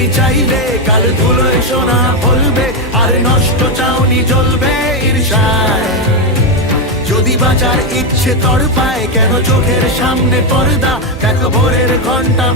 তুমি চাইলে, কাল ধুলোয় সোনা ফলবে, আর নষ্ট চাউনি জ্বলবে ঈর্ষায়। যদি বাজার ইচ্ছে তর পায় কেন চোখের সামনে পর্দা? দেখো ভোরের ঘণ্টা